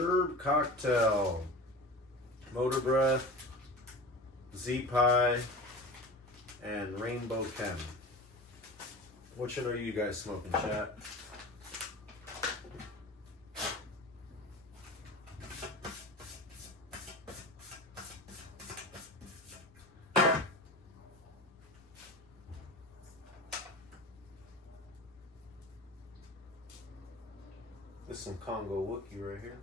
Herb Cocktail, Motor Breath, Z-Pie, and Rainbow Chem. Which one are you guys smoking, chat? This is some Congo Wookie right here.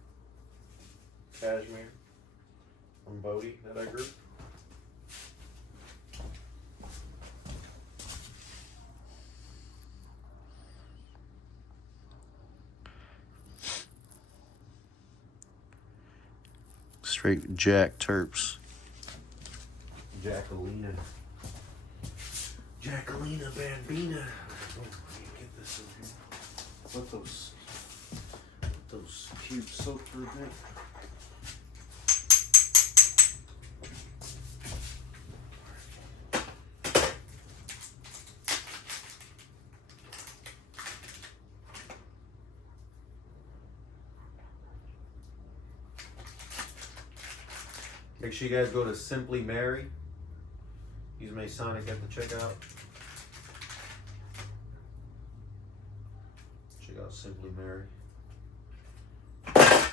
Cashmere from Bodie that I grew. Straight Jack Terps. Jackalina Bambina. Oh, get this over here. Let those cubes soak for a bit. Make sure you guys go to Simply Mary. Use Masonic at the checkout. Check out Simply Mary. Oh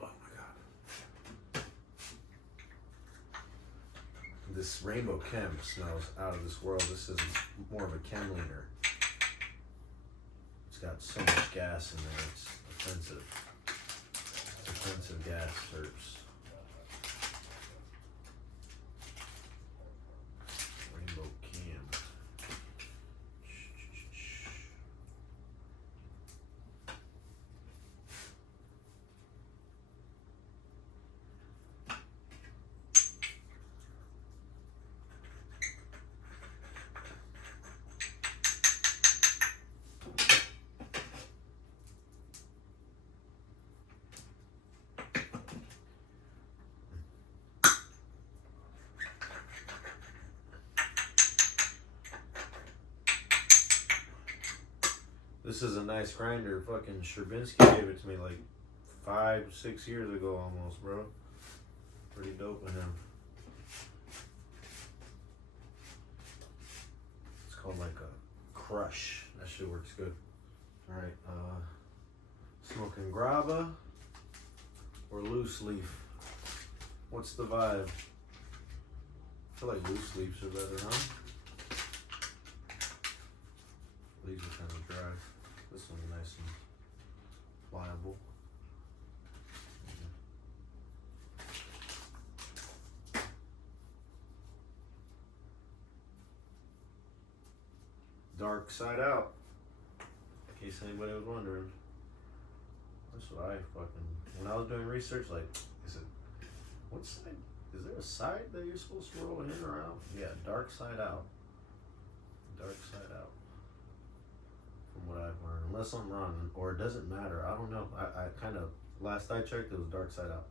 my God. This Rainbow Chem smells out of this world. This is more of a chem leaner. It's got so much gas in there, it's offensive. It's offensive gas terps. Rainbow Chem. This is a nice grinder. Fucking Sherbinsky gave it to me like 5-6 years ago almost, bro. Pretty dope of him. It's called like a Crush. That shit works good. Alright, smoking graba or loose leaf? What's the vibe? I feel like loose leaves are better, huh? These are kind of dry. This one's nice and pliable. Dark Side Out. In case anybody was wondering. That's what I fucking, when I was doing research, like, is it, what side, is there a side that you're supposed to roll in or out? Yeah, Dark Side Out. Dark Side Out. From what I've learned, unless I'm wrong, or it doesn't matter. I don't know. I kind of, last I checked, it was Dark Side Out.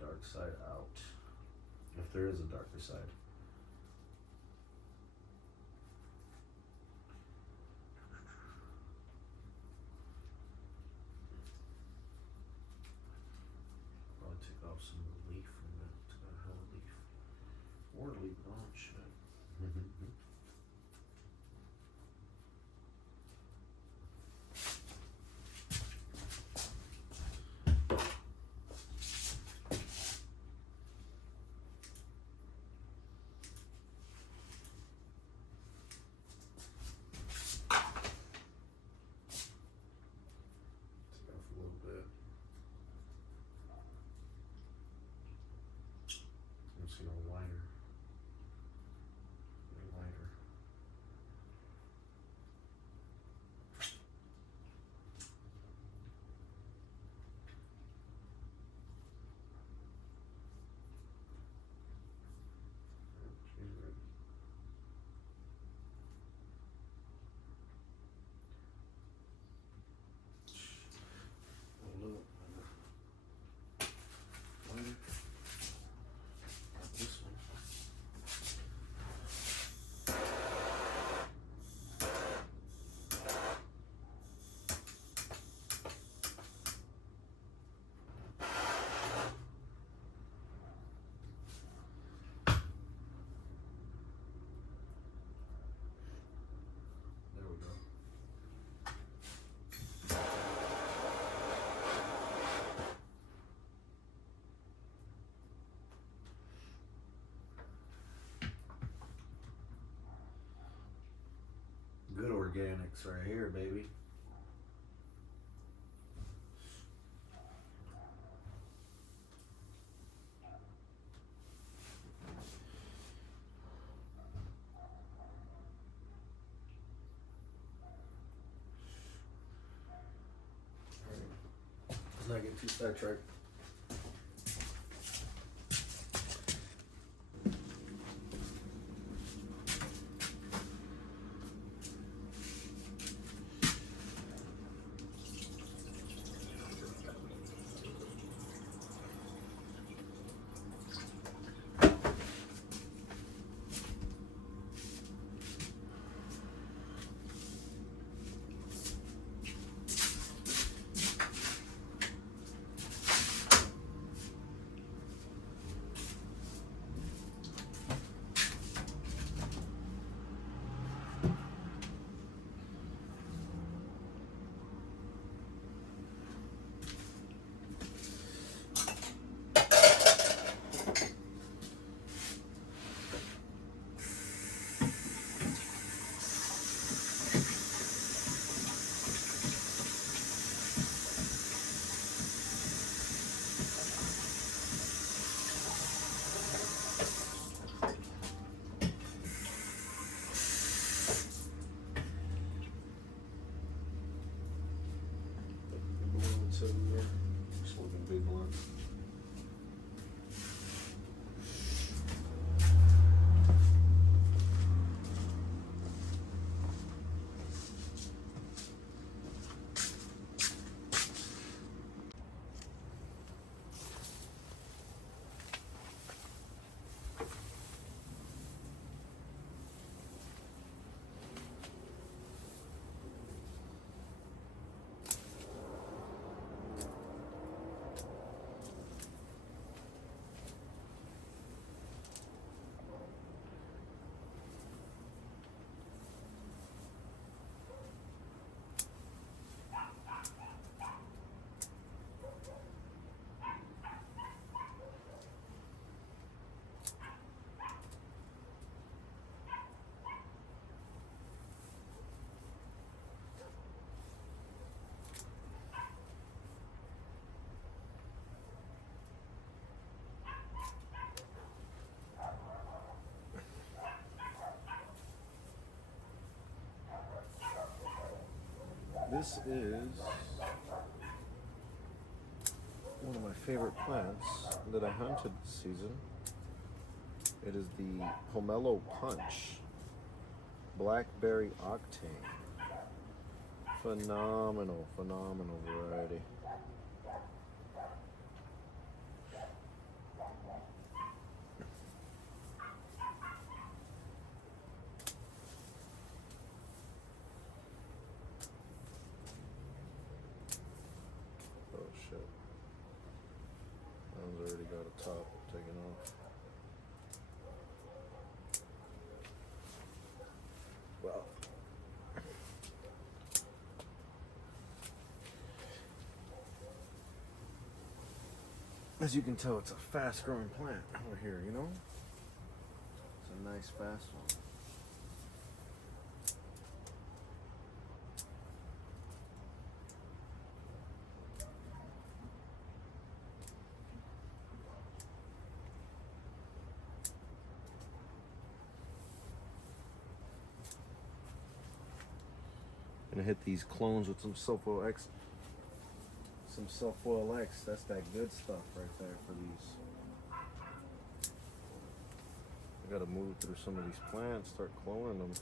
Dark Side Out. If there is a darker side. Probably take off some of the leaf from that. It's got a hell of leaf. Or leave it on, shit. Lighter. organics right here, baby. Let's not get too sidetracked. Smoking big blunt. This is one of my favorite plants that I hunted this season. It is the Pomelo Punch Blackberry Octane. Phenomenal variety. Oh shit. That one's already got a top taken off. Well. As you can tell, it's a fast growing plant over here, you know? It's a nice fast one. Gonna hit these clones with some Sulfo X. Some Sulfoil X. That's that good stuff right there for these. I gotta move through some of these plants, start cloning them,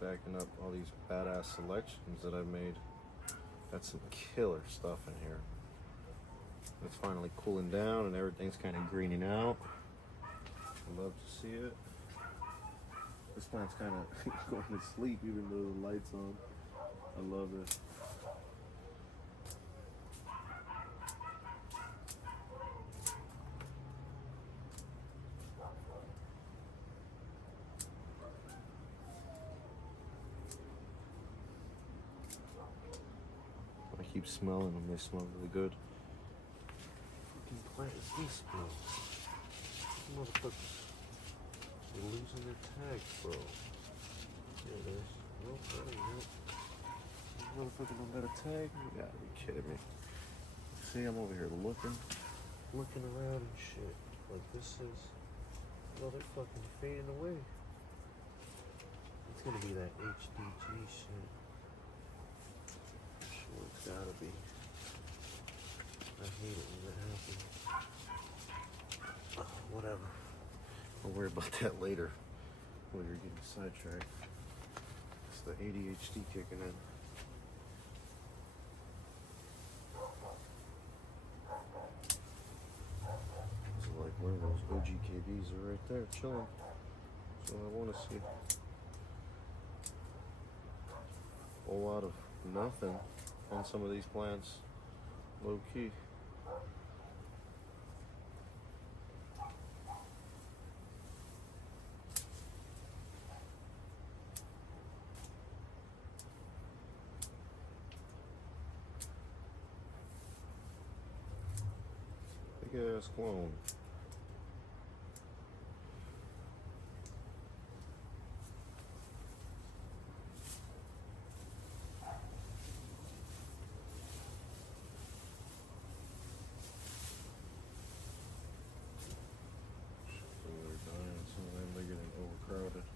backing up all these badass selections that I've made. Got some killer stuff in here. It's finally cooling down and everything's kind of greening out. I love to see it. This plant's kind of going to sleep even though the light's on. I love it. I keep smelling them. They smell really good. What fucking plant is this, bro? Motherfuckers. They're losing their tags, bro. Here it is. Motherfucker don't got a tag? You gotta be kidding me. See, I'm over here looking around and shit. Like this is, well, they're fucking fading away. It's gonna be that HDG shit. I'm sure it's gotta be. I hate it when that happens. Whatever. I'll worry about that later. While you're getting sidetracked. It's the ADHD kicking in. It's like one of those OGKBs are right there, chilling. That's what I want to see. A whole lot of nothing on some of these plants. Low key. Big ass clone. Overcrowded.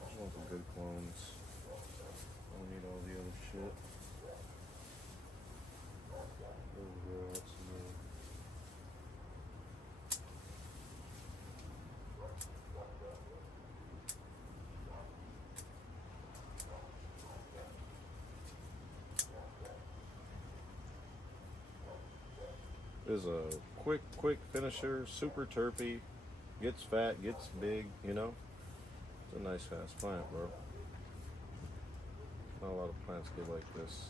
Just want some good clones. I don't need all the other shit. Overgrow out some more. This is a quick finisher, super terpy. Gets fat, gets big, you know? It's a nice fast plant, bro. Not a lot of plants get like this.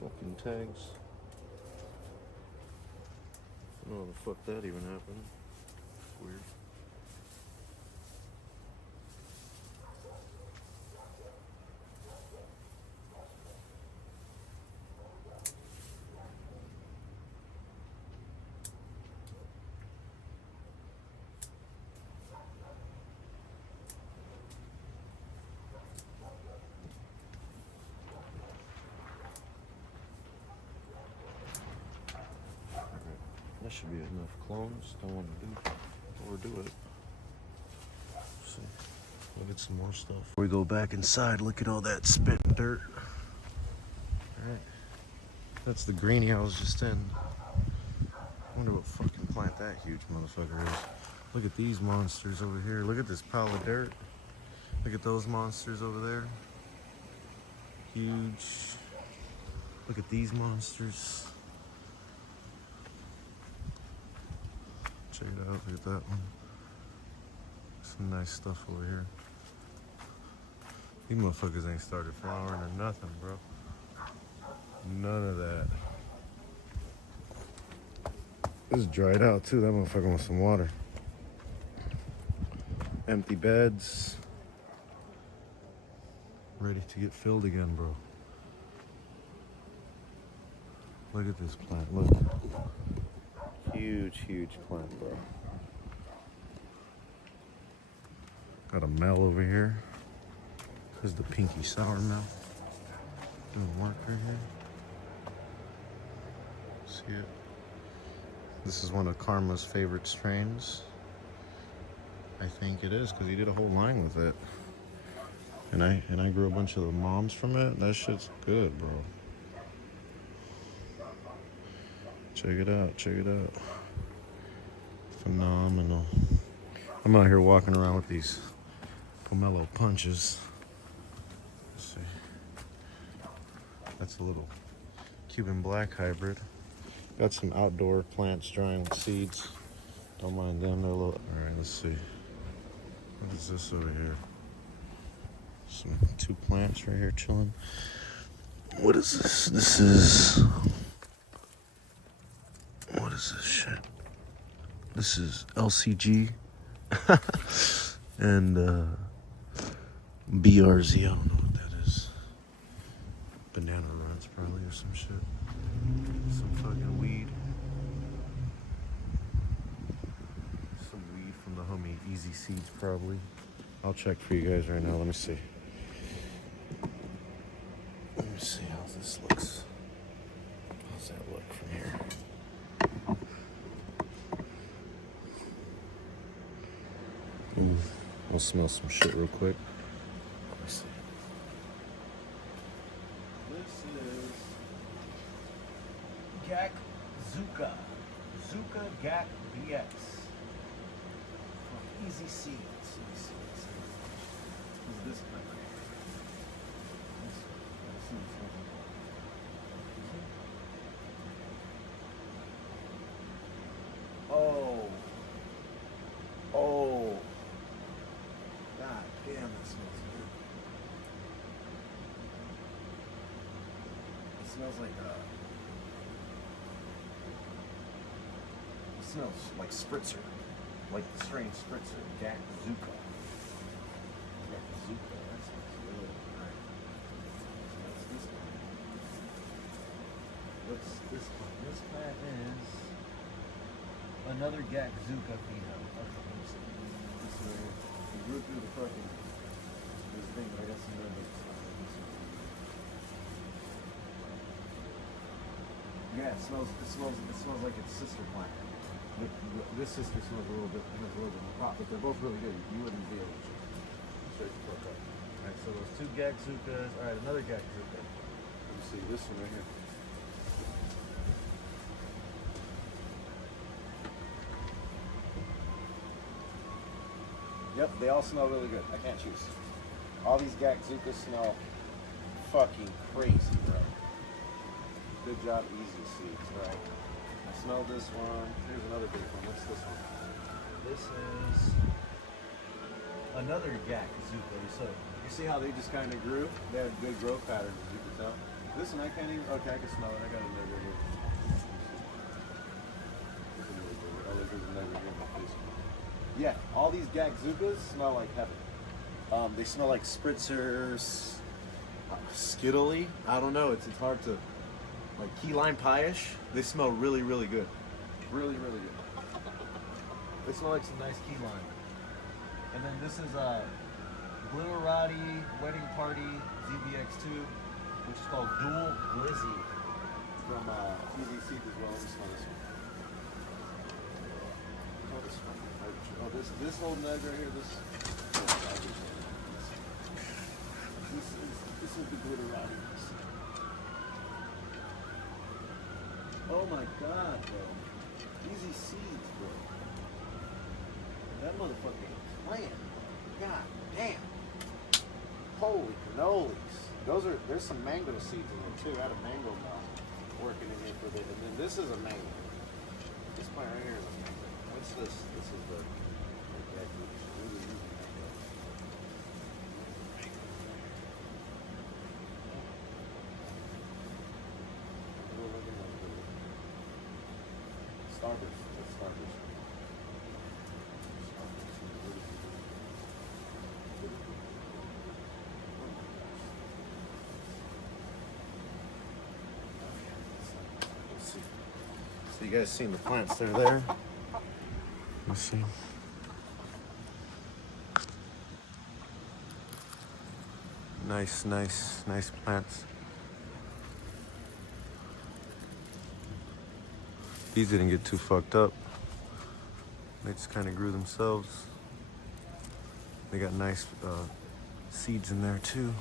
Fucking tags. I don't know how the fuck that even happened. Weird. That should be enough clones. Don't want to overdo it. Let's see. Look at some more stuff. We go back inside. Look at all that spit and dirt. All right. That's the greenie I was just in. I wonder what fucking plant that huge motherfucker is. Look at these monsters over here. Look at this pile of dirt. Look at those monsters over there. Huge. Look at these monsters. Check it out, look at that one. Some nice stuff over here. These motherfuckers ain't started flowering or nothing, bro. None of that. This is dried out too. That motherfucker wants some water. Empty beds. Ready to get filled again, bro. Look at this plant, look. Huge plant, bro. Got a mel over here. This is the pinky sour mel. Doing work right here. See it? This is one of Karma's favorite strains. I think it is, because he did a whole line with it. And I grew a bunch of the moms from it. That shit's good, bro. Check it out, check it out. Phenomenal. I'm out here walking around with these pomelo punches. Let's see. That's a little Cuban black hybrid. Got some outdoor plants drying with seeds. Don't mind them, they're a little... Alright, let's see. What is this over here? Some two plants right here chilling. What is this? This is... What is this shit? This is LCG. And BRZ, I don't know what that is. Banana nuts probably or some shit. Some fucking weed. Some weed from the homie Easy Seeds probably. I'll check for you guys right now. Let me see. Let me see how this looks. How's that look from here? I'll smell some shit real quick. Let me see. This is Gak Zuka. Zuka Gak BX. From Easy Seeds. Let me see what's this kind of. Oh. Oh. God damn, that smells good. It smells like it smells like spritzer. Like the strain spritzer. Gak Zuka. Gak Zuka, that smells good. Alright. What's this one? What's this one? This plant is another Gak Zuka pheno. Okay, let me see. This way. We grew through the fucking this thing, but I got some other stuff. Yeah, it smells like its sister plant. This sister smells a little bit more pop, but they're both really good. You wouldn't be able to straight the fuck up. Alright, so those two Gak Zukas. Alright, another Gak Zuka. Let me see this one right here. Yep, they all smell really good. I can't choose. All these Gak Zukas smell fucking crazy, bro. Good job, Easy Seeds, right? I smell this one. Here's another big one. What's this one? This is another Gak Zuka. So you see how they just kind of grew? They had good growth patterns, as you can tell. This one I can't even. Okay, I can smell it. I got another here. Oh, look, there's another here in my face. Yeah, all these Gak Zukas smell like heaven. They smell like spritzers, skittly. I don't know. It's hard to, like key lime pie-ish. They smell really, really good. Really, really good. They smell like some nice key lime. And then this is Glitterati Wedding Party ZBX2, which is called Dual Glizzy from Easy Seeds as well. Let me smell this one. Oh, this old nug right here, this is the Glitterati. Oh my god, bro. Easy Seeds, bro. That motherfucker is playing. God damn. Holy cannolis. There's some mango seeds in there too. I had a mango working in here for a bit. And then this is a mango. This plant right here is a mango. What's this? This is the Starburst. That's Starburst. Let's see. So you guys seen the plants that are there? Let's see. Nice plants. These didn't get too fucked up. They just kind of grew themselves. They got nice seeds in there too,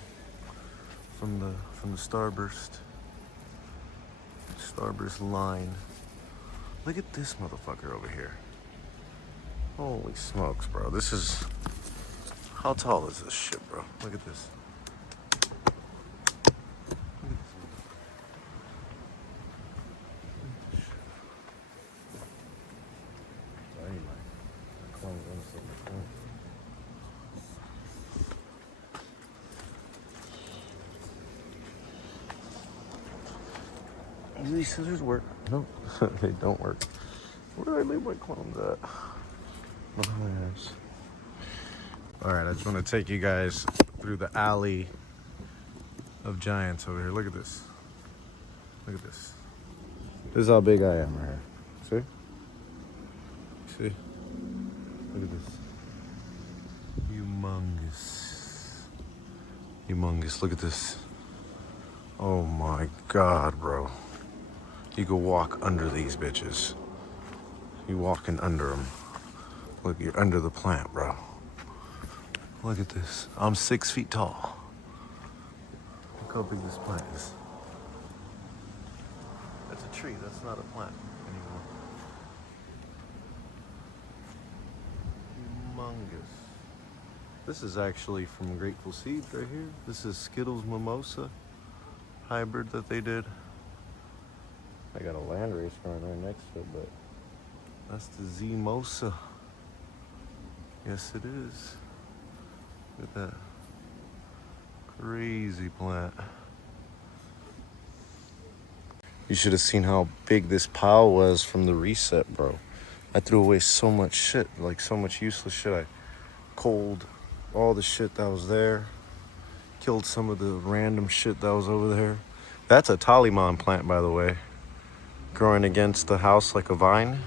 from the Starburst line. Look at this motherfucker over here. Holy smokes, bro! This is how tall is this shit, bro? Look at this. Do these scissors work? No, they don't work. Where did I leave my clones at? Behind my ass. All right, I just want to take you guys through the alley of giants over here. Look at this. Look at this. This is how big I am right here. See? See? Look at this. Humongous. Humongous. Look at this. Oh my God, bro. You could walk under these bitches. You walking under them. Look, you're under the plant, bro. Look at this. I'm 6 feet tall. Look how big this plant is. That's a tree. That's not a plant anymore. Humongous. This is actually from Grateful Seeds right here. This is Skittles Mimosa hybrid that they did. I got a land race growing right next to it, but that's the Z-Mosa. Yes, it is. Look at that. Crazy plant. You should have seen how big this pile was from the reset, bro. I threw away so much shit, like so much useless shit. I culled all the shit that was there. Killed some of the random shit that was over there. That's a Taliman plant, by the way. Growing against the house like a vine.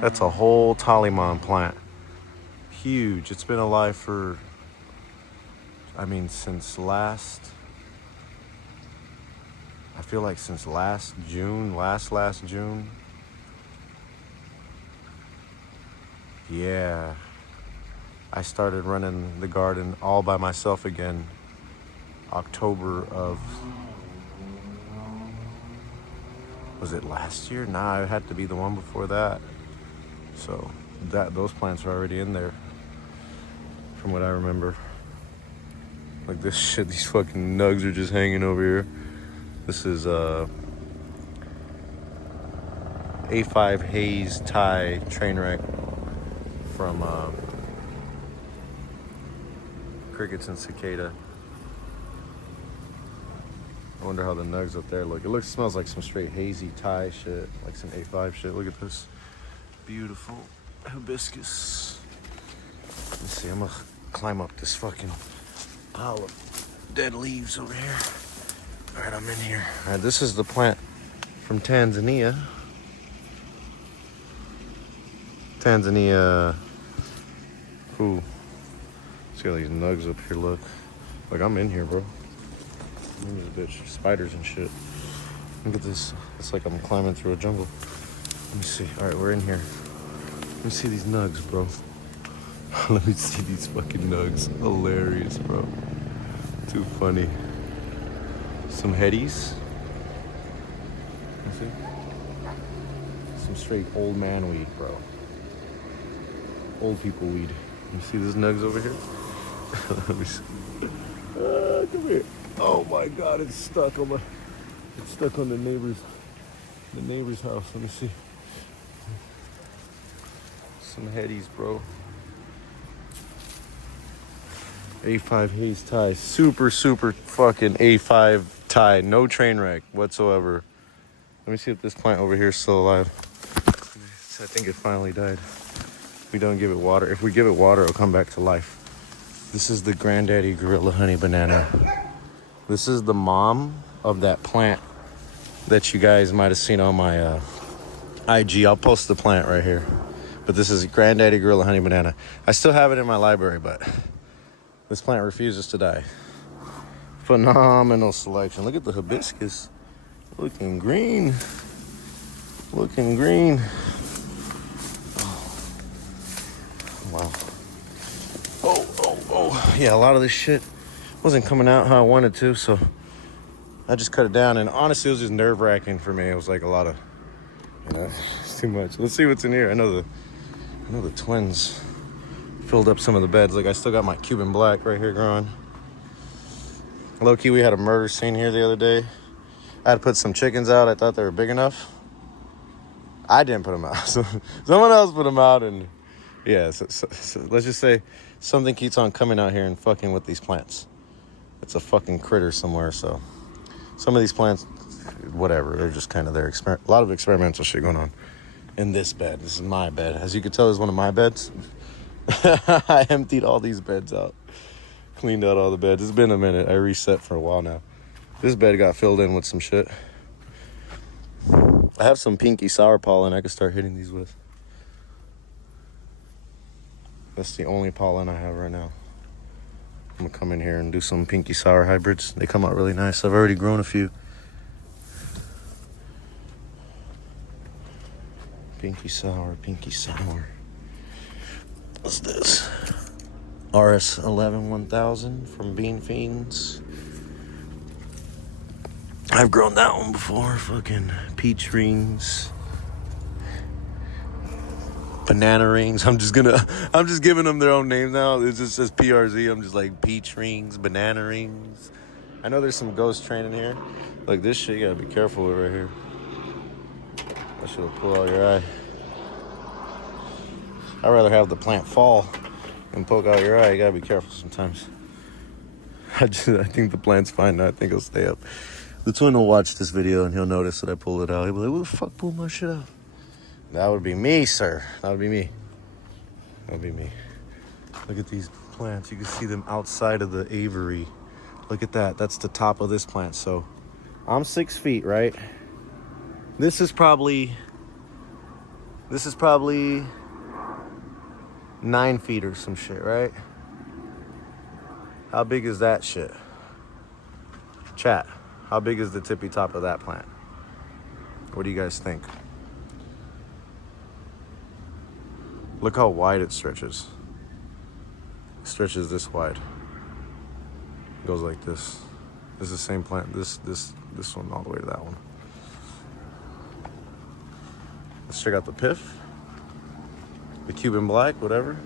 That's a whole Taliman plant. Huge. It's been alive for, I mean, since last, I feel like since last June, last June. Yeah. I started running the garden all by myself again. October of, was it last year? Nah, it had to be the one before that. So those plants are already in there from what I remember. Like this shit, these fucking nugs are just hanging over here. This is A5 Haze Thai train wreck from Crickets and Cicada. I wonder how the nugs up there look. It smells like some straight hazy Thai shit, like some A5 shit. Look at this beautiful hibiscus. Let's see, I'm gonna climb up this fucking pile of dead leaves over here. All right, I'm in here. All right, this is the plant from Tanzania. Ooh. See all these nugs up here, look. Like, I'm in here, bro. Look at this bitch. Spiders and shit. Look at this. It's like I'm climbing through a jungle. Let me see. All right, we're in here. Let me see these nugs, bro. Let me see these fucking nugs. Hilarious, bro. Too funny. Some headies. You see? Some straight old man weed, bro. Old people weed. You see these nugs over here? Let me see. Come here. Oh my God, it's stuck on the neighbor's house. Let me see. Some headies, bro. A5 Haze Thai. Super fucking A5 Thai. No train wreck whatsoever. Let me see if this plant over here is still alive. I think it finally died. We don't give it water. If we give it water, it'll come back to life. This is the granddaddy gorilla honey banana. This is the mom of that plant that you guys might have seen on my IG. I'll post the plant right here. But this is granddaddy gorilla honey banana. I still have it in my library, but this plant refuses to die. Phenomenal selection. Look at the hibiscus. Looking green. Looking green. Wow. Oh. Yeah, a lot of this shit wasn't coming out how I wanted to, so I just cut it down. And honestly, it was just nerve-wracking for me. It was like a lot of, it's too much. Let's see what's in here. I know the twins filled up some of the beds. Like, I still got my Cuban black right here growing. Low-key, we had a murder scene here the other day. I had to put some chickens out. I thought they were big enough. I didn't put them out. So someone else put them out, and yeah, so let's just say something keeps on coming out here and fucking with these plants. It's a fucking critter somewhere, so some of these plants, whatever, they're just kind of there. A lot of experimental shit going on in this bed. This is my bed. As you can tell, this is one of my beds. I emptied all these beds out. cleaned out all the beds. It's been a minute. I reset for a while now. This bed got filled in with some shit. I have some pinky sour pollen I could start hitting these with. That's the only pollen I have right now. I'm gonna come in here and do some pinky sour hybrids. They come out really nice. I've already grown a few. Pinky sour, pinky sour. What's this? RS11 1000 from Bean Fiends. I've grown that one before. Fucking peach rings. Banana rings. I'm just giving them their own names now. It just says PRZ. I'm just like peach rings, banana rings. I know there's some ghost train in here. Like this shit, you gotta be careful with right here. That shit'll pull out your eye. I'd rather have the plant fall and poke out your eye. You gotta be careful sometimes. I think the plant's fine now. I think it'll stay up. The twin will watch this video and he'll notice that I pulled it out. He'll be like, "Who the fuck pulled my shit out?" That would be me, sir. That would be me. That would be me. Look at these plants. You can see them outside of the aviary. Look at that. That's the top of this plant. So I'm 6 feet, right? This is probably 9 feet or some shit, right? How big is that shit? Chat, how big is the tippy top of that plant? What do you guys think? Look how wide it stretches. It stretches this wide. It goes like this. This is the same plant. This one all the way to that one. Let's check out the piff. The Cuban black, whatever.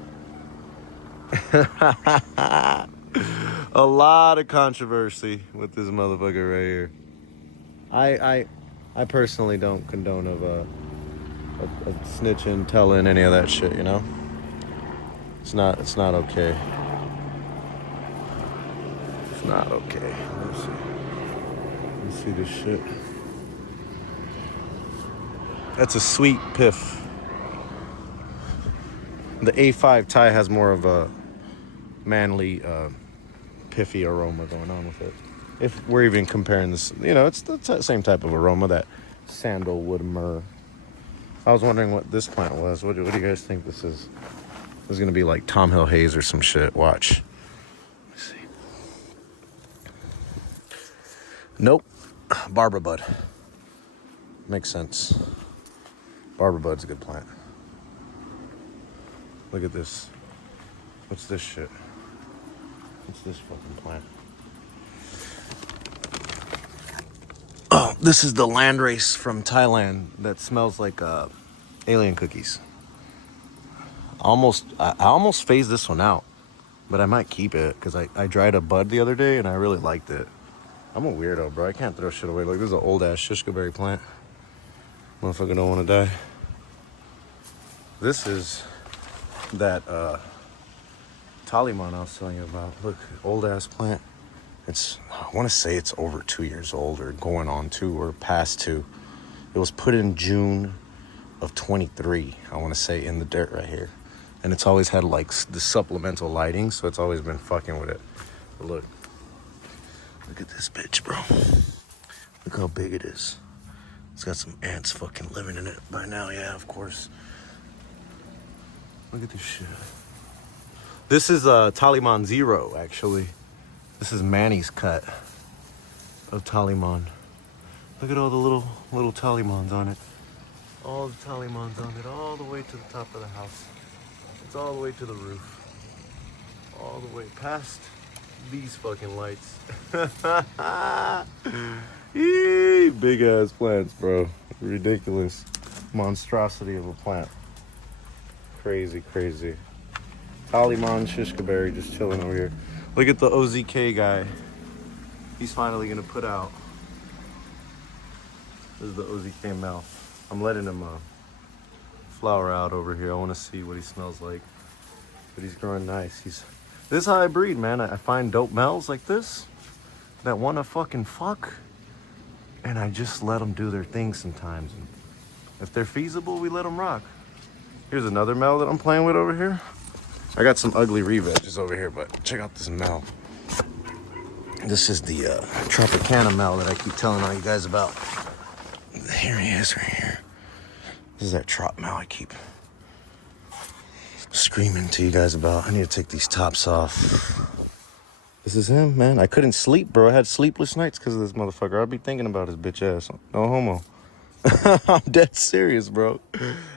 A lot of controversy with this motherfucker right here. I personally don't condone of snitching, telling, any of that shit, you know? It's not okay. It's not okay. Let's see this shit. That's a sweet piff. The A5 Thai has more of a manly, piffy aroma going on with it. If we're even comparing this, you know, it's the same type of aroma, that sandalwood myrrh. I was wondering what this plant was. What do you guys think this is? This is gonna be like Tom Hill Haze or some shit. Watch. Let me see. Nope. Barber bud. Makes sense. Barber bud's a good plant. Look at this. What's this shit? What's this fucking plant? Oh, this is the landrace from Thailand that smells like alien cookies. I almost phased this one out, but I might keep it because I dried a bud the other day and I really liked it. I'm a weirdo, bro. I can't throw shit away. Look, this is an old ass shishka berry plant. Motherfucker don't want to die. This is that Taliman I was telling you about. Look, old ass plant. I want to say it's over 2 years old or going on 2 or past 2. It was put in June of 23, I want to say, in the dirt right here. And it's always had like the supplemental lighting, so it's always been fucking with it. But look at this bitch, bro. Look how big it is. It's got some ants fucking living in it by now, yeah, of course. Look at this shit. This is Taliman Zero, actually. This is Manny's cut of Taliman. Look at all the little Talimans on it. All the Talimans on it, all the way to the top of the house. It's all the way to the roof. All the way past these fucking lights. Eee, big ass plants, bro. Ridiculous. Monstrosity of a plant. Crazy, crazy. Taliman shishka berry just chilling over here. Look at the OZK guy. He's finally gonna put out. This is the OZK male. I'm letting him flower out over here. I want to see what he smells like. But he's growing nice. This is how I breed, man. I find dope males like this that want to fucking fuck, and I just let them do their thing sometimes. And if they're feasible, we let them rock. Here's another male that I'm playing with over here. I got some ugly re-vegs over here, but check out this male. This is the Tropicana Mel that I keep telling all you guys about. Here he is right here. This is that Trop Mel I keep screaming to you guys about. I need to take these tops off. This is him, man. I couldn't sleep, bro. I had sleepless nights because of this motherfucker. I'd be thinking about his bitch ass. No homo. I'm dead serious, bro.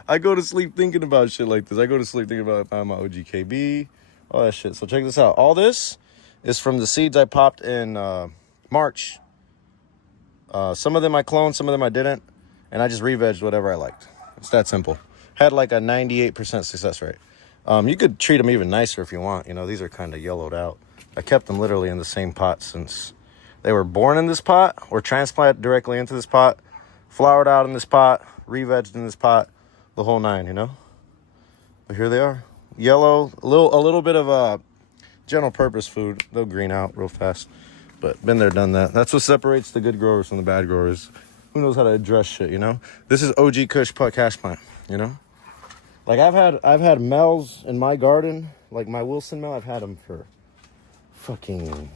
I go to sleep thinking about shit like this. I go to sleep thinking about my OGKB, all that shit. So check this out. All this is from the seeds I popped in March. Some of them I cloned, some of them I didn't. And I just re-vegged whatever I liked. It's that simple. Had like a 98% success rate. You could treat them even nicer if you want. You know, these are kind of yellowed out. I kept them literally in the same pot since they were born in this pot or transplanted directly into this pot, flowered out in this pot, re-vegged in this pot, the whole nine, you know? But here they are. Yellow, a little bit of general purpose food. They'll green out real fast. But been there, done that. That's what separates the good growers from the bad growers. Who knows how to address shit, you know? This is OG Kush cash plant, you know? Like I've had Mel's in my garden, like my Wilson Mel, I've had them for fucking,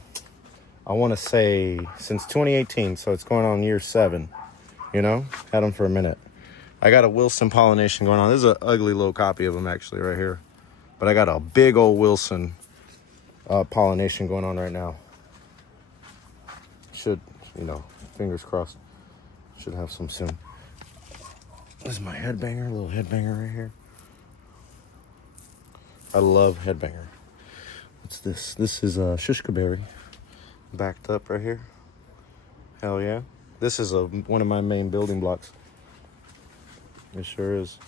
I want to say since 2018, so it's going on year 7, you know? Had them for a minute. I got a Wilson pollination going on. This is an ugly little copy of them actually right here. But I got a big old Wilson pollination going on right now. Should, you know, fingers crossed, should have some soon. This is my headbanger, little headbanger right here. I love headbanger. What's this? This is shishka berry, backed up right here. Hell yeah. This is one of my main building blocks. It sure is.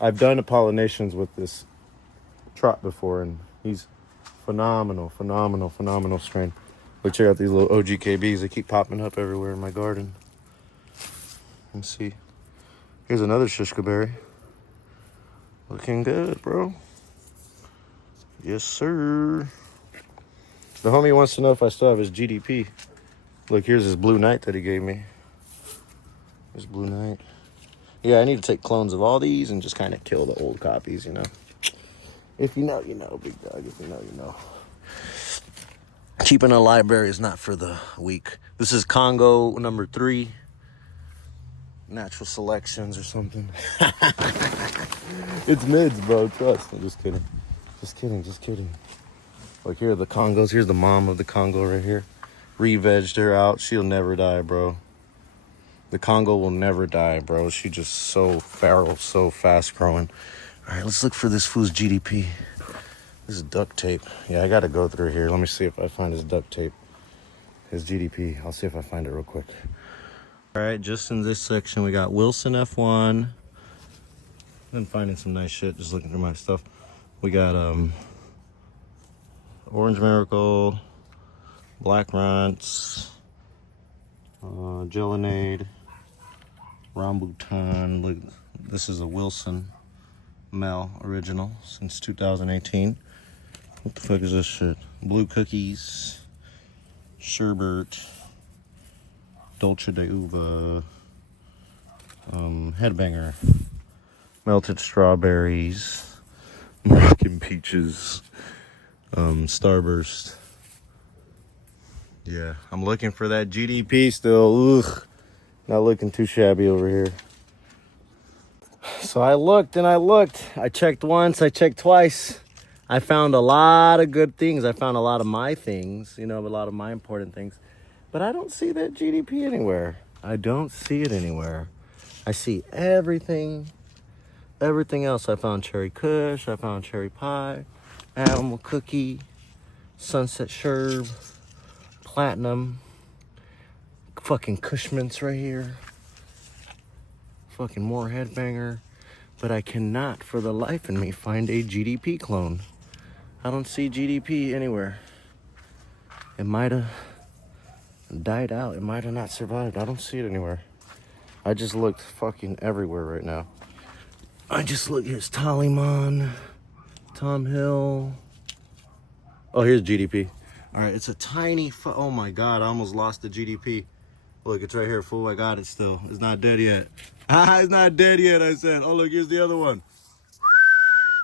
I've done the pollinations with this trot before, and he's phenomenal strain. Look, check out these little OGKBs. They keep popping up everywhere in my garden. Let's see. Here's another shishka berry. Looking good, bro. Yes, sir. The homie wants to know if I still have his GDP. Look, here's his Blue Knight that he gave me. Here's Blue Knight. Yeah, I need to take clones of all these and just kind of kill the old copies, you know. If you know, you know, big dog. If you know, you know. Keeping a library is not for the weak. This is Congo number 3. Natural selections or something. It's mids, bro. Trust. I'm just kidding. Just kidding. Like, here are the Congos. Here's the mom of the Congo right here. Re-vegged her out. She'll never die, bro. The Congo will never die, bro. She just so feral, so fast growing. All right, let's look for this fool's GDP. This is duct tape. Yeah, I got to go through here. Let me see if I find his duct tape. His GDP. I'll see if I find it real quick. All right, just in this section, we got Wilson F1. Been finding some nice shit, just looking through my stuff. We got Orange Miracle, Black Runts, Gelinade, Rambutan. Look, this is a Wilson Mel original since 2018. What the fuck is this shit? Blue Cookies, Sherbet, Dolce de Uva, Headbanger, Melted Strawberries, Moroccan Peaches, Starburst. Yeah, I'm looking for that GDP still. Ugh, not looking too shabby over here. So I looked and I looked. I checked once, I checked twice. I found a lot of good things. I found a lot of my things, you know, a lot of my important things. But I don't see that GDP anywhere. I don't see it anywhere. I see everything else. I found Cherry Kush, I found Cherry Pie, Animal Cookie, Sunset Sherb, Platinum, fucking Cushmints right here, fucking more Headbanger, but I cannot for the life of me find a GDP clone. I don't see GDP anywhere. It might have died out. It might have not survived. I don't see it anywhere. I just looked fucking everywhere right now. I just looked. Here's Taliman, Tom Hill. Oh, here's GDP. All right, it's a tiny. Oh my God, I almost lost the GDP. Look, it's right here, fool. I got it still. It's not dead yet. It's not dead yet, I said. Oh, look, here's the other one.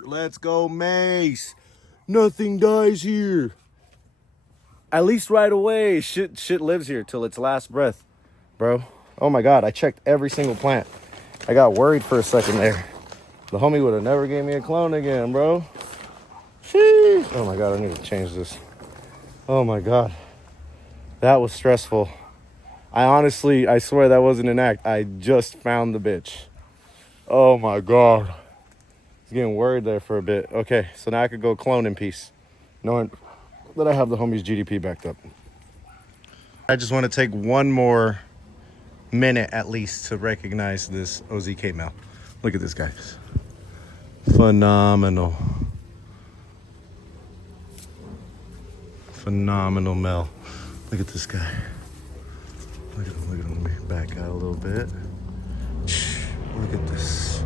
Let's go, Mace. Nothing dies here. at least right away. Shit lives here till its last breath, bro. Oh my God, I checked every single plant. I got worried for a second there. The homie would have never gave me a clone again, bro. Sheesh. Oh my God, I need to change this. Oh my God. That was stressful. I swear that wasn't an act. I just found the bitch. Oh my God. I was getting worried there for a bit. Okay, so now I could go clone in peace, knowing that I have the homie's GDP backed up. I just want to take one more minute at least to recognize this OZK male. Look at this guy. Phenomenal. Phenomenal male. Look at this guy. Look at him, look at him. Let me back out a little bit. Look at this.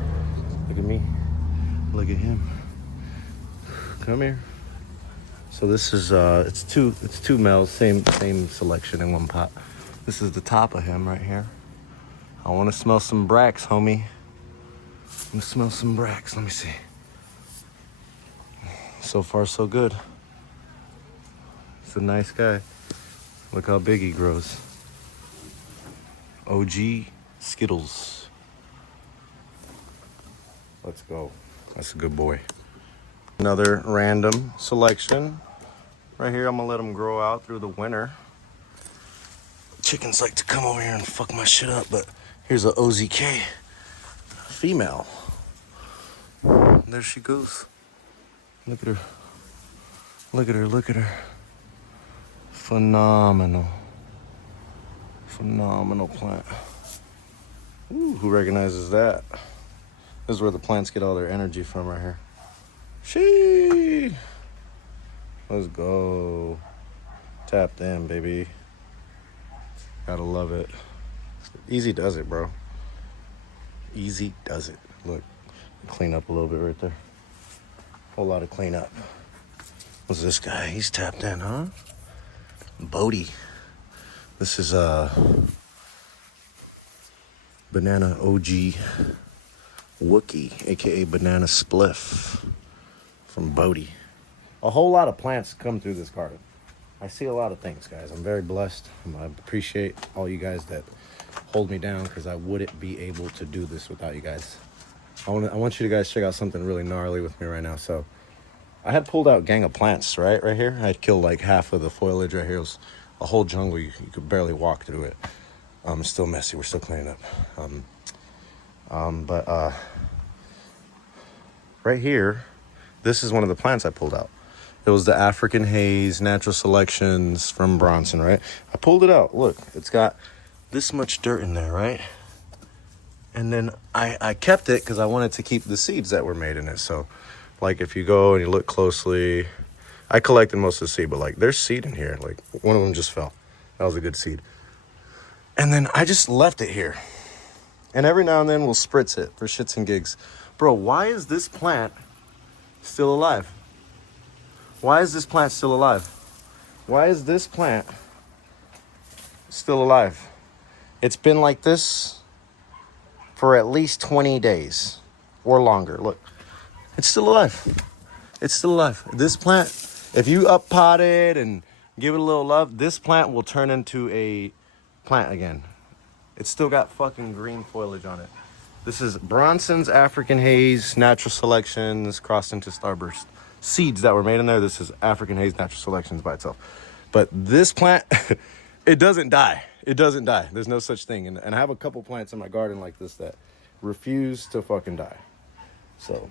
Look at me. Look at him. Come here. So this is it's two males, same selection in one pot. This is the top of him right here. I want to smell some bracts, homie. I'm gonna smell some bracts. Let me see. So far, so good. He's a nice guy. Look how big he grows. OG Skittles. Let's go. That's a good boy. Another random selection. Right here, I'm gonna let them grow out through the winter. Chickens like to come over here and fuck my shit up, but here's a OZK female. There she goes. Look at her. Look at her, look at her. Phenomenal. Phenomenal plant. Ooh, who recognizes that? This is where the plants get all their energy from right here. Shee! Let's go. Tapped in, baby. Gotta love it. Easy does it, bro. Easy does it. Look, clean up a little bit right there. Whole lot of cleanup. What's this guy? He's tapped in, huh? Bodie. This is Banana OG Wookie, aka Banana Spliff from Bodie. A whole lot of plants come through this garden. I see a lot of things, guys. I'm very blessed. I appreciate all you guys that hold me down because I wouldn't be able to do this without you guys. I want you to guys check out something really gnarly with me right now. So I had pulled out gang of plants right here. I had killed like half of the foliage right here. It was a whole jungle. You could barely walk through it. It's still messy. We're still cleaning up. But right here, this is one of the plants I pulled out. It was the African Haze Natural Selections from Bronson, right? I pulled it out. Look, it's got this much dirt in there, right? And then I kept it because I wanted to keep the seeds that were made in it. So, like, if you go and you look closely, I collected most of the seed, but, like, there's seed in here. Like, one of them just fell. That was a good seed. And then I just left it here. And every now and then we'll spritz it for shits and gigs. Bro, why is this plant still alive? Why is this plant still alive? Why is this plant still alive? It's been like this for at least 20 days or longer. Look, it's still alive. It's still alive. This plant, if you up pot it and give it a little love, this plant will turn into a plant again. It's still got fucking green foliage on it. This is Bronson's African Haze Natural Selections crossed into Starburst. Seeds that were made in there. This is African Haze Natural Selections by itself. But this plant, it doesn't die. It doesn't die. There's no such thing. And I have a couple plants in my garden like this that refuse to fucking die. So,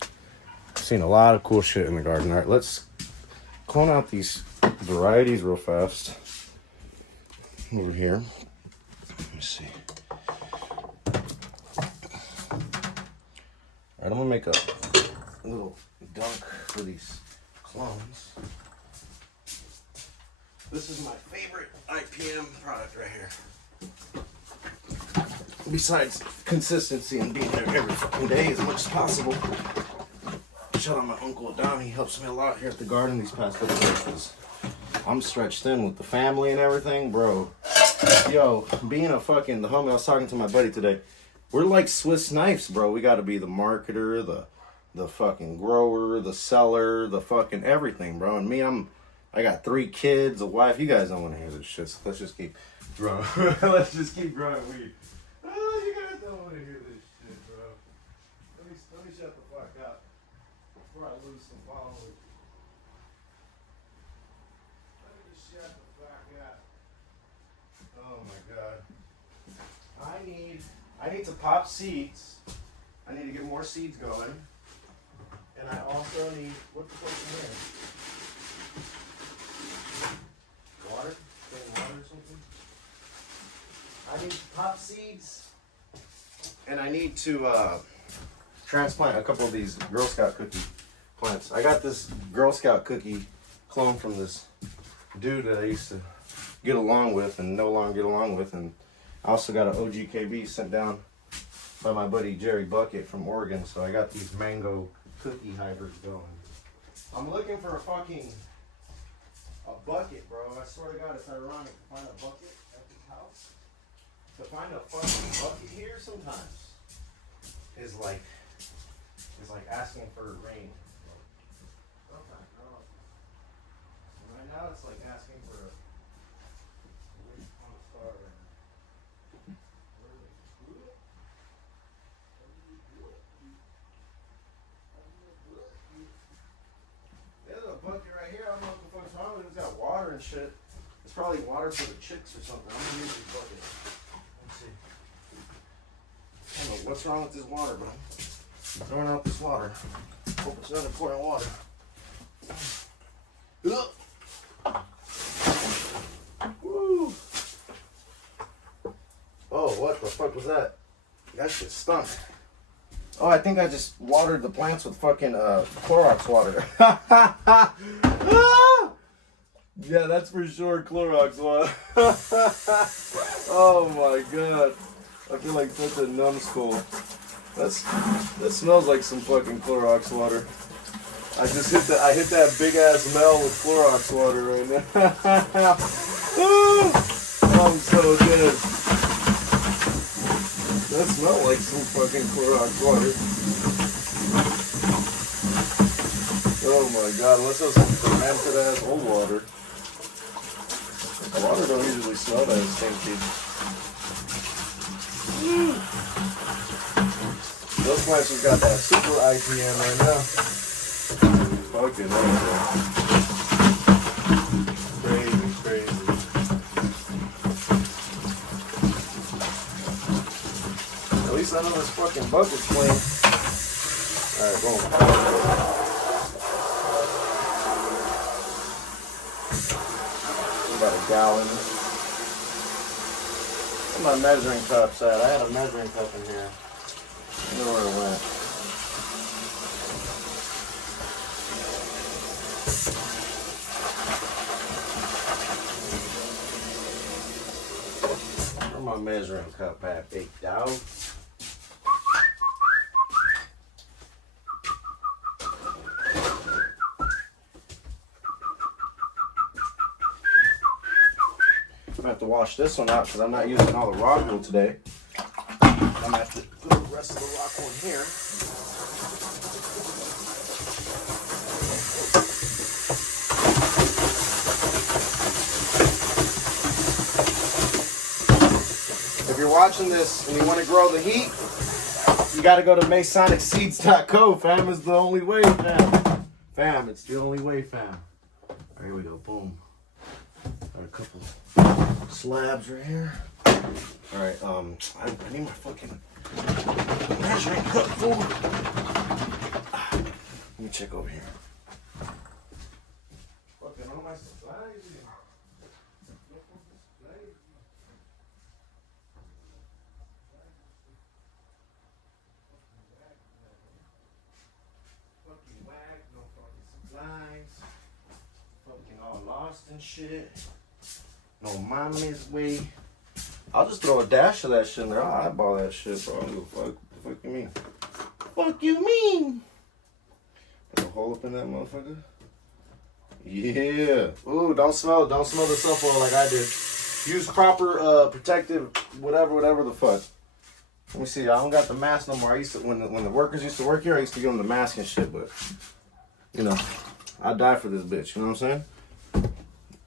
I've seen a lot of cool shit in the garden. All right, let's clone out these varieties real fast. Over here. Let me see. All right, I'm gonna make a little dunk for these clones. This is my favorite IPM product right here. Besides consistency and being there every fucking day as much as possible. Shout out my Uncle Adam. He helps me a lot here at the garden these past couple days because I'm stretched thin with the family and everything, bro. Yo, being the homie, I was talking to my buddy today. We're like Swiss knives, bro. We gotta be the marketer, the fucking grower, the seller, the fucking everything, bro. And me, I got 3 kids, a wife. You guys don't want to hear this shit, so let's just keep growing. Let's just keep growing weed. Oh, you guys don't want to hear this shit, bro. Let me shut the fuck up before I lose some followers. Let me just shut the fuck up. Oh my god. I need to pop seeds. I need to get more seeds going. And I also need, what the fuck's in here? Water? Clean water or something? I need to pop seeds. And I need to transplant a couple of these Girl Scout cookie plants. I got this Girl Scout cookie clone from this dude that I used to get along with and no longer get along with. And I also got an OGKB sent down by my buddy Jerry Bucket from Oregon. So I got these mango cookie hybrids going. I'm looking for a bucket, bro. I swear to God, it's ironic to find a bucket at this house. To find a fucking bucket here sometimes is like asking for rain. Right now it's like asking for a wish on a star right now. There's a bucket right here. I don't know what the fuck's wrong with it. It's got water and shit. It's probably water for the chicks or something. I'm gonna use this bucket. Let's see. I don't know what's wrong with this water, but I'm throwing out this water. Hope it's not important water. Ugh. Woo. Oh, what the fuck was that? That shit stunk. Oh, I think I just watered the plants with fucking Clorox water. Yeah, that's for sure Clorox water. Oh my god. I feel like such a numbskull. That smells like some fucking Clorox water. I hit that big ass Mel with Clorox water right now. I'm so dead. That smells like some fucking Clorox water. Oh my god, unless that's some fermented ass old water. Water don't usually smell that stinky. Those plants just got that super IPM right now. Fucking crazy, crazy. At least I know this fucking bucket's clean. Alright, boom. About a gallon. Where my measuring cups at? I had a measuring cup in here. I don't know where it went. Where my measuring cup at, big dog? I'm gonna have to wash this one out because I'm not using all the rock wool today. I'm gonna have to put the rest of the rock wool in here. If you're watching this and you want to grow the heat, you got to go to MasonicSeeds.co, fam. It's the only way, fam. Fam, it's the only way, fam. All right, here we go. Boom. Got a couple slabs right here. All right, I need my fucking measuring cup for. Let me check over here. Fucking all my supplies. Fucking whack, no fucking supplies. Fucking all lost and shit. No mommy's way. I'll just throw a dash of that shit in there. I'll eyeball that shit, bro. I don't give a fuck. What the fuck you mean? Fuck you mean? Put a hole up in that motherfucker. Yeah. Ooh, don't smell the stuff oil like I did. Use proper protective whatever the fuck. Let me see. I don't got the mask no more. I used to when the workers used to work here, I used to give them the mask and shit, but you know, I die for this bitch, you know what I'm saying?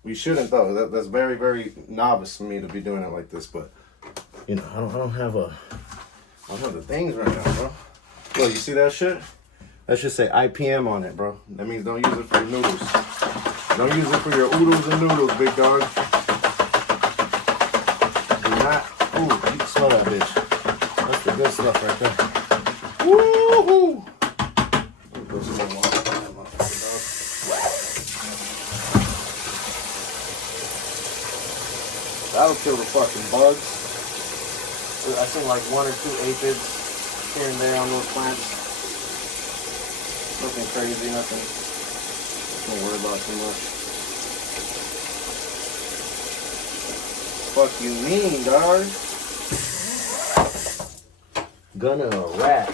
We shouldn't though. That's very, very novice for me to be doing it like this. But you know, I don't have the things right now, bro. Look, you see that shit? That should say IPM on it, bro. That means don't use it for your noodles. Don't use it for your oodles and noodles, big dog. Do not. Ooh, you can smell that bitch. That's the good stuff right there. Woo-hoo! Put some more water on that motherfucker, dog. That'll kill the fucking bugs. I think like 1 or 2 aphids here and there on those plants. Nothing crazy, nothing. Don't worry about too much. Fuck you mean, dog? Gonna rat.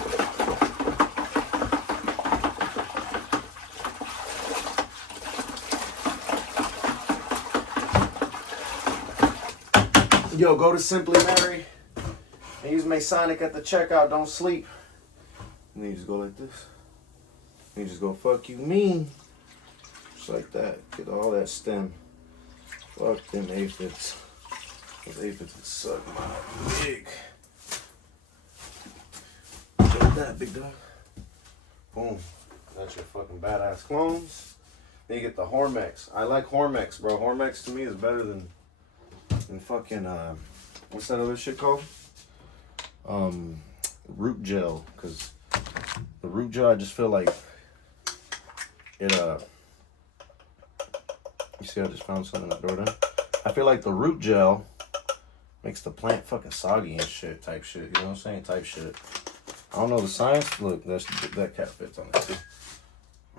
Yo, go to Simply Mary and use Masonic at the checkout. Don't sleep. And then you just go like this. And you just go, fuck you mean. Just like that. Get all that stem. Fuck them aphids. Those aphids would suck my dick. Just like that, big dog. Boom. That's your fucking badass clones. Then you get the Hormex. I like Hormex, bro. Hormex to me is better than fucking what's that other shit called? Root gel, because the root gel I just feel like it you see I just found something in the door there. I feel like the root gel makes the plant fucking soggy and shit type shit, you know what I'm saying? Type shit. I don't know the science. Look, that cat fits on it.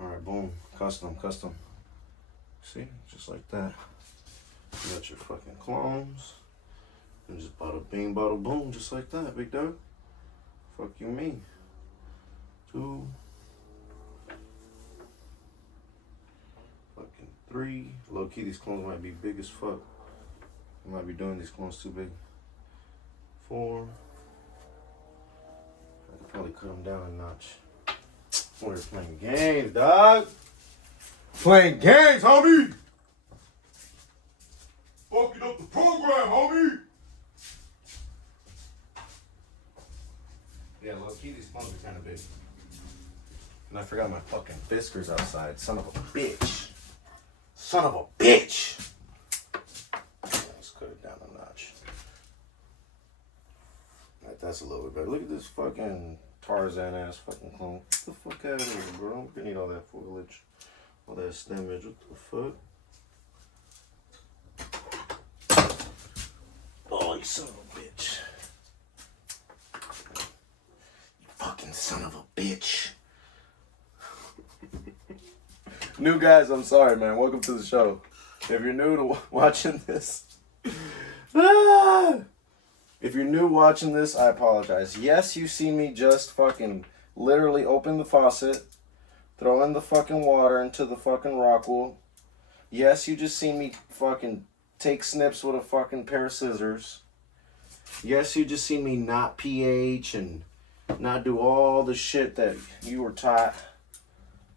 Alright, boom. Custom. See? Just like that. You got your fucking clones. And just bada bing, bada boom, just like that, big dog. Fuck you mean. 2. Fucking 3. Low key, these clones might be big as fuck. I might be doing these clones too big. 4. I could probably cut them down a notch. We're playing games, dog. Playing games, homie. Fucking up the program, homie! Yeah, low key, these clones are kind of big. And I forgot my fucking Fiskars outside. Son of a bitch. Son of a bitch! Let's cut it down a notch. Right, that's a little bit better. Look at this fucking Tarzan ass fucking clone. Get the fuck out of here, bro. We need all that foliage. All that stemage. What the fuck? Oh, you son of a bitch. You fucking son of a bitch. New guys, I'm sorry, man. Welcome to the show. If you're new to watching this, if you're new watching this, I apologize. Yes, you see me just fucking literally open the faucet, throw in the fucking water into the fucking rock wool. Yes, you just see me fucking take snips with a fucking pair of scissors. Yes, you just see me not pH and not do all the shit that you were taught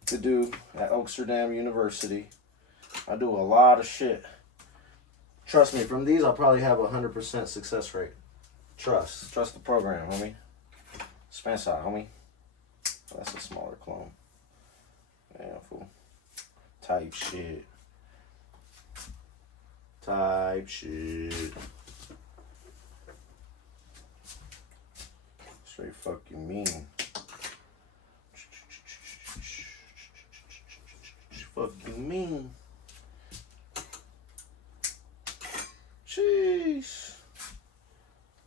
to do at Oxfordham University. I do a lot of shit. Trust me, from these I'll probably have a 100% success rate. Trust the program, homie. Spencer, homie. Oh, that's a smaller clone. Yeah, fool. Type shit. Straight fuck you mean. Fuck you mean. Jeez.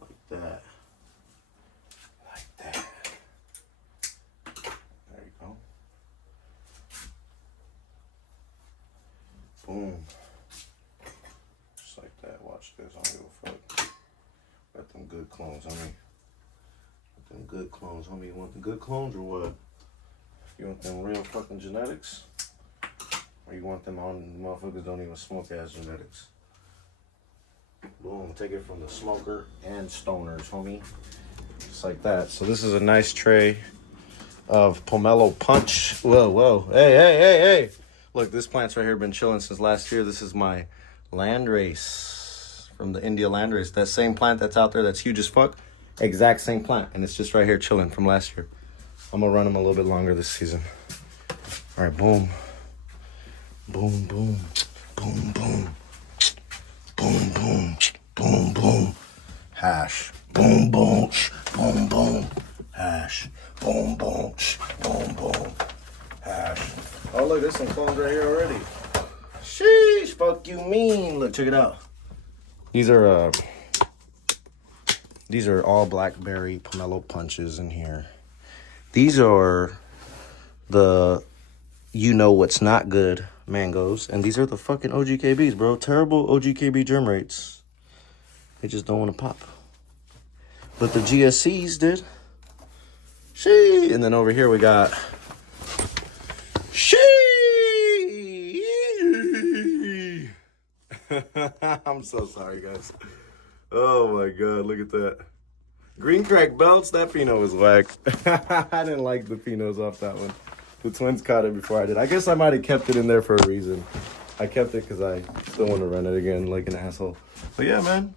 Like that. Like that. There you go. Boom. Just like that. Watch this. I don't give a fuck. Got them good clones, homie. Got them good clones, homie. You want the good clones or what? You want them real fucking genetics? Or you want them on motherfuckers don't even smoke ass genetics? Boom. Take it from the smoker and stoners, homie. Just like that. So this is a nice tray of Pomelo Punch. Whoa. Hey. Look, this plant's right here been chilling since last year. This is my Landrace from the India Landrace. That same plant that's out there that's huge as fuck. Exact same plant. And it's just right here chilling from last year. I'm going to run them a little bit longer this season. All right, boom. Boom, boom. Boom, boom. Boom, boom. Boom, boom. Hash. Boom, boom. Boom, boom. Hash. Boom, boom. Boom, boom. Hash. Oh, look, there's some clones right here already. Sheesh, fuck you mean. Look, check it out. These are all blackberry pomelo punches in here. These are the you know what's not good mangoes. And these are the fucking OGKBs, bro. Terrible OGKB germ rates. They just don't want to pop. But the GSCs did. Shee. And then over here we got Shee. I'm so sorry, guys. Oh my god, look at that. Green crack belts, that pheno was whack. I didn't like the phenos off that one. The twins caught it before I did. I guess I might have kept it in there for a reason. I kept it because I still want to run it again like an asshole. But yeah, man.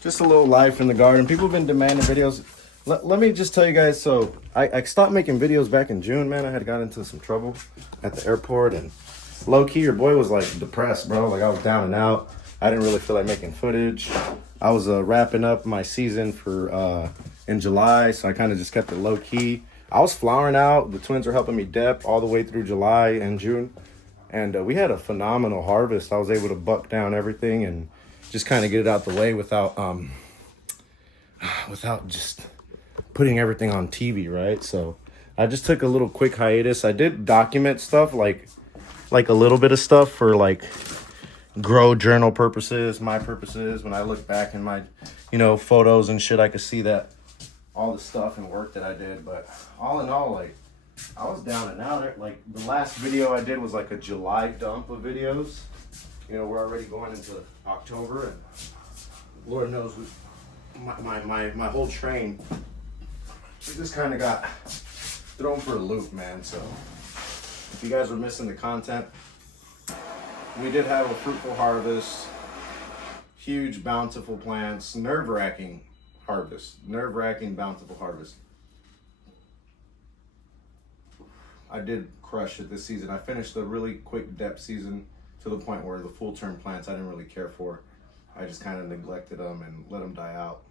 Just a little life in the garden. People have been demanding videos. Let me just tell you guys, so I stopped making videos back in June, man. I had got into some trouble at the airport, and low-key, your boy was, like, depressed, bro. Like, I was down and out. I didn't really feel like making footage. I was wrapping up my season for in July, so I kind of just kept it low-key. I was flowering out. The twins were helping me dep all the way through July and June, and we had a phenomenal harvest. I was able to buck down everything and just kind of get it out the way without just putting everything on TV, right? So I just took a little quick hiatus. I did document stuff, like a little bit of stuff for like grow journal purposes, my purposes. When I look back in my, photos and shit, I could see that all the stuff and work that I did. But all in all, like, I was down and out. Like, the last video I did was like a July dump of videos. We're already going into October, and Lord knows my whole train, it just kind of got thrown for a loop, man. So if you guys were missing the content, we did have a fruitful harvest, huge, bountiful plants, nerve-wracking harvest, nerve-wracking, bountiful harvest. I did crush it this season. I finished a really quick depth season to the point where the full-term plants I didn't really care for. I just kind of neglected them and let them die out.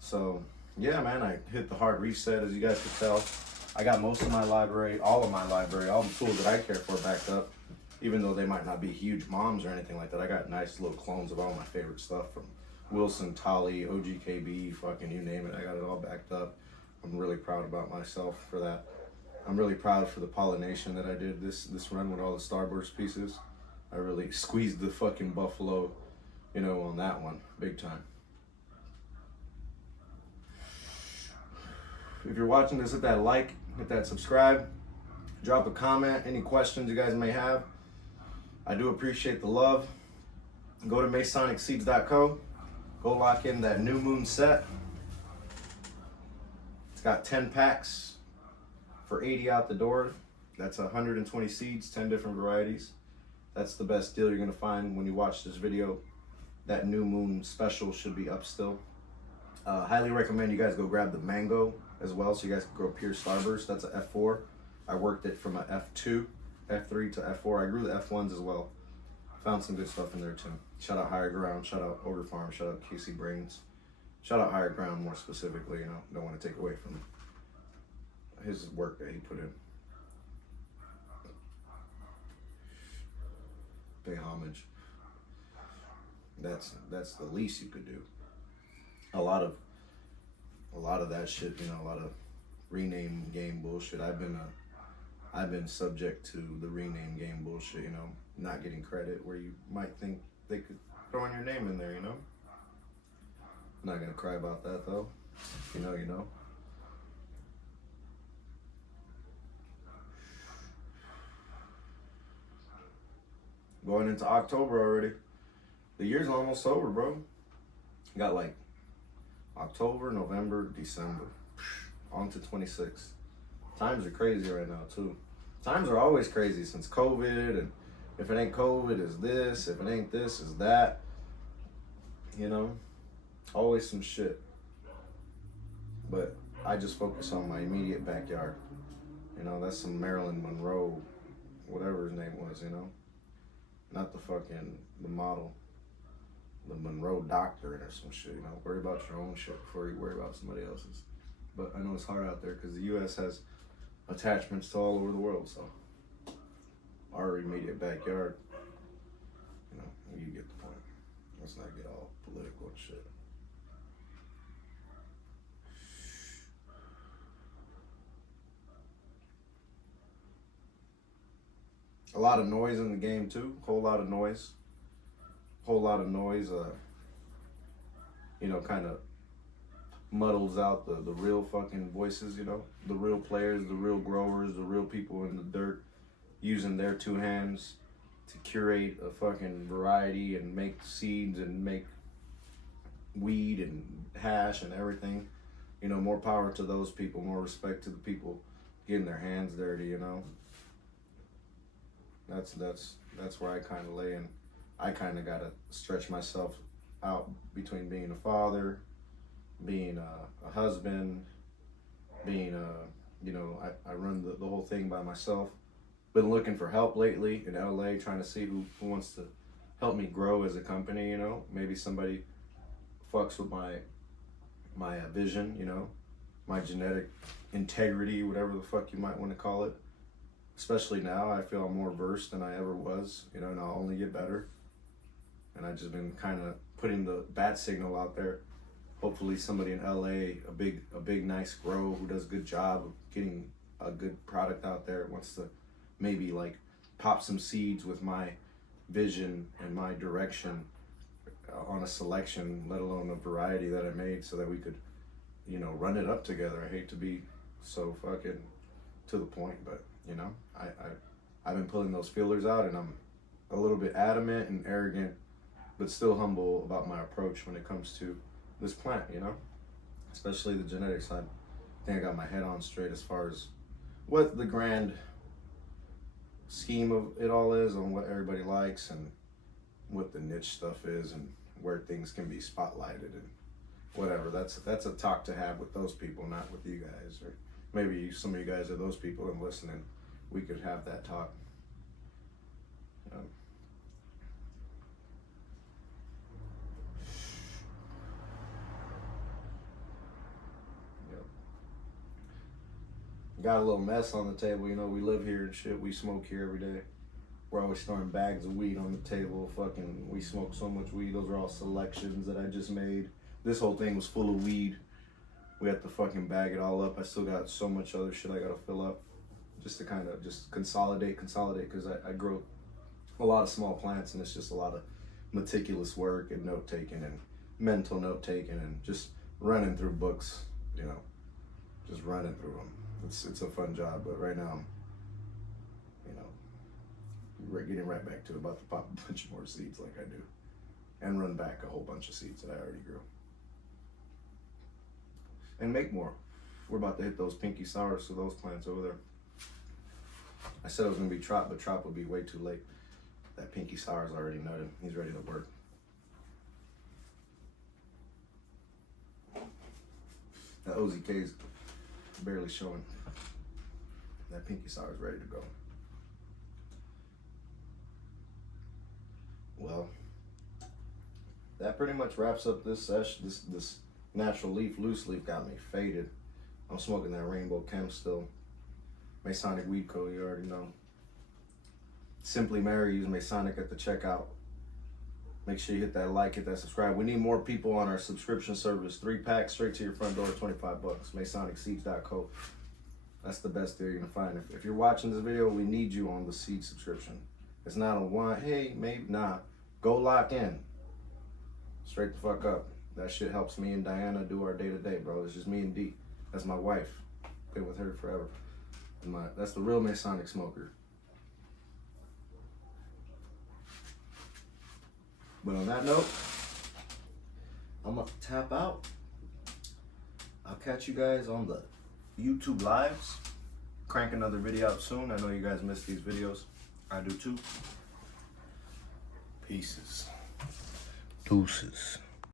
So, yeah, man, I hit the hard reset, as you guys could tell. I got most of my library, all the tools that I care for backed up. Even though they might not be huge moms or anything like that, I got nice little clones of all my favorite stuff from Wilson, Tolly, OGKB, fucking you name it. I got it all backed up. I'm really proud about myself for that. I'm really proud for the pollination that I did this run with all the Starburst pieces. I really squeezed the fucking buffalo, on that one, big time. If you're watching this, hit that like, hit that subscribe, drop a comment, any questions you guys may have. I do appreciate the love. Go to MasonicSeeds.co. Go lock in that new moon set. It's got 10 packs for 80 out the door. That's 120 seeds, 10 different varieties. That's the best deal you're gonna find when you watch this video. That new moon special should be up still. Highly recommend you guys go grab the mango as well, so you guys can grow pure Starburst. That's a F4. I worked it from a F2, F3 to F4. I grew the F1s as well. Found some good stuff in there too. Shout out Higher Ground, shout out Ogre Farm, shout out Casey Brains. Shout out Higher Ground more specifically, don't want to take away from his work that he put in. Pay homage. That's the least you could do. A lot of that shit, a lot of rename game bullshit. I've been subject to the rename game bullshit, not getting credit where you might think they could throw in your name in there, I'm not gonna cry about that though. You know. Going into October already. The year's almost over, bro. Got like October, November, December. On to 26. Times are crazy right now too. Times are always crazy since COVID and If it ain't COVID, it's this. If it ain't this, it's that. You know, always some shit. But I just focus on my immediate backyard. You know, that's some Marilyn Monroe, whatever his name was, you know. Not the model, the Monroe doctrine or some shit, you know. Worry about your own shit before you worry about somebody else's. But I know it's hard out there because the U.S. has attachments to all over the world, so our immediate backyard, you know, you get the point. Let's not get all political and shit. A lot of noise in the game too. Whole lot of noise. You know, kind of muddles out the real fucking voices, you know, the real players, the real growers, the real people in the dirt using their two hands to curate a fucking variety and make seeds and make weed and hash and everything. You know, more power to those people, more respect to the people getting their hands dirty, you know. That's where I kind of lay, and I kind of got to stretch myself out between being a father, being a husband, being you know, I run the whole thing by myself. Been looking for help lately in LA, trying to see who wants to help me grow as a company, you know. Maybe somebody fucks with my vision, you know, my genetic integrity, whatever the fuck you might want to call it. Especially now, I feel I'm more versed than I ever was, you know, and I'll only get better. And I've just been kind of putting the bat signal out there. Hopefully somebody in LA, a big nice grow who does a good job of getting a good product out there, wants to maybe like pop some seeds with my vision and my direction on a selection, let alone a variety that I made, so that we could, you know, run it up together. I hate to be so fucking to the point, but you know, I've been pulling those feelers out, and I'm a little bit adamant and arrogant, but still humble about my approach when it comes to this plant, you know, especially the genetics. I think I got my head on straight as far as what the grand scheme of it all is, on what everybody likes and what the niche stuff is and where things can be spotlighted and whatever. That's a talk to have with those people, not with you guys, or maybe some of you guys are those people and listening. We could have that talk. Yep. Got a little mess on the table. You know, we live here and shit. We smoke here every day. We're always throwing bags of weed on the table. Fucking, we smoke so much weed. Those are all selections that I just made. This whole thing was full of weed. We have to fucking bag it all up. I still got so much other shit I gotta fill up, just to kind of just consolidate, because I grow a lot of small plants, and it's just a lot of meticulous work and note taking and mental note taking and just running through books, you know, just running through them. It's a fun job, but right now I'm, you know, getting right back to it, about to pop a bunch more seeds like I do, and run back a whole bunch of seeds that I already grew, and make more. We're about to hit those pinky sours for those plants over there. I said it was gonna be Trop, but Trop would be way too late. That pinky sour is already nutted. He's ready to work. That OZK is barely showing. That pinky sour is ready to go. Well, that pretty much wraps up this session. This natural leaf, loose leaf, got me faded. I'm smoking that Rainbow Chem still. Masonic Weed Co., you already know. Simply Mary, use Masonic at the checkout. Make sure you hit that like, hit that subscribe. We need more people on our subscription service. 3-pack straight to your front door, $25. MasonicSeeds.co. That's the best deal you're gonna find. If you're watching this video, we need you on the seed subscription. It's not a one, hey, maybe not. Go lock in. Straight the fuck up. That shit helps me and Diana do our day-to-day, bro. It's just me and D. That's my wife. Been with her forever. And that's the real Masonic smoker. But on that note, I'm gonna tap out. I'll catch you guys on the YouTube lives. Crank another video out soon. I know you guys miss these videos. I do too. Pieces. Deuces.